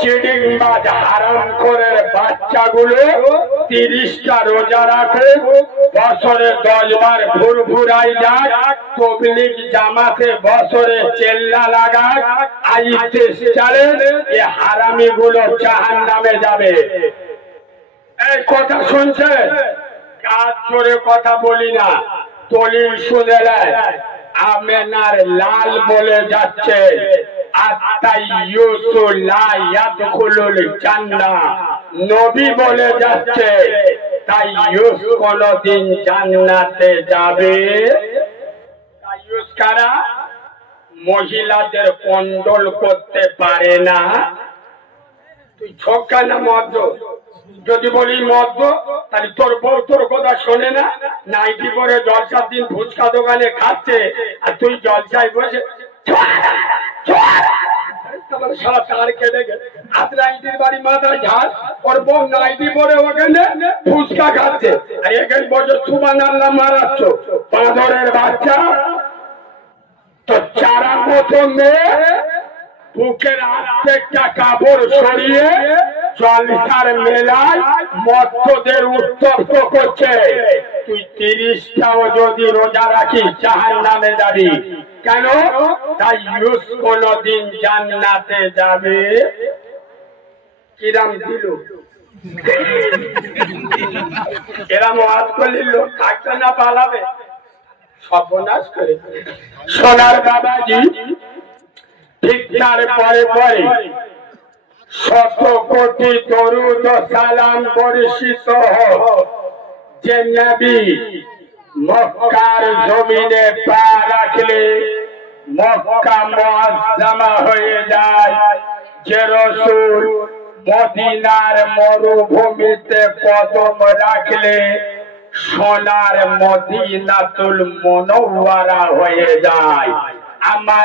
চিডিংবাজ হারাম করে বাচ্চাগুলো 30টা রোজা রাখে, বছরে 10 বার ভুরভুরাই যায়, তবলিগ জামাতে বছরে চেল্লা লাগায়, আইতে চলে, এ হারামি গুলো জাহান্নামে যাবে। এই কথা শুনছে? কাজ জোরে কথা বলি না, দলিল শুনে নেয়। আমেনার লাল বলে যাচ্ছে নবী বলে যাচ্ছে তাইয়ুস কোনদিন জান্নাতে যাবে। তাইয়ুস কারা? মহিলাদের কন্ট্রোল করতে পারে না। তুই ঝোঁকা না মদ্য? যদি বলি মদ্য, তাহলে তোর বউ তোর কথা শোনে না, নাইটি পরে জলসার দিন ফুচকা দোকানে খাচ্ছে, আর তুই জলসায় বসে বাড়ি মাথায় ঝাড়, ওর বউ নাইটি পরে ওখানে ফুচকা খাচ্ছে, আর এখানে বসে সুবহানাল্লাহ মারাচ্ছ। বাঁদরের বাচ্চা, তো চারার মতো মেয়ে বুকের আর্ধেকটা কাপড় সরিয়ে জলসার মেলায় মত্তদের উত্তপ্ত করছে। তুই 30টাও যদি রোজা রাখিস জাহান্নামে যাবি। কেন? তাইয়ুস কোনদিন জান্নাতে যাবে। কিরাম দিল এরাম ওয়াজ করলে লোক থাকবে না, পালাবে, সর্বনাশ করে। সোনার বাবাজি, ঠিক তার পরে পরে 100 কোটি দরুদ ও সালাম বর্ষিত হোক যে নবী মক্কার জমিনে পা রাখলে মক্কা মুআজ্জামা হয়ে যায়, যে রাসূল মদিনার মরুভূমিতে কদম রাখলে সোনার মদিনাতুল মুনাওয়ারা হয়ে যায়। আমার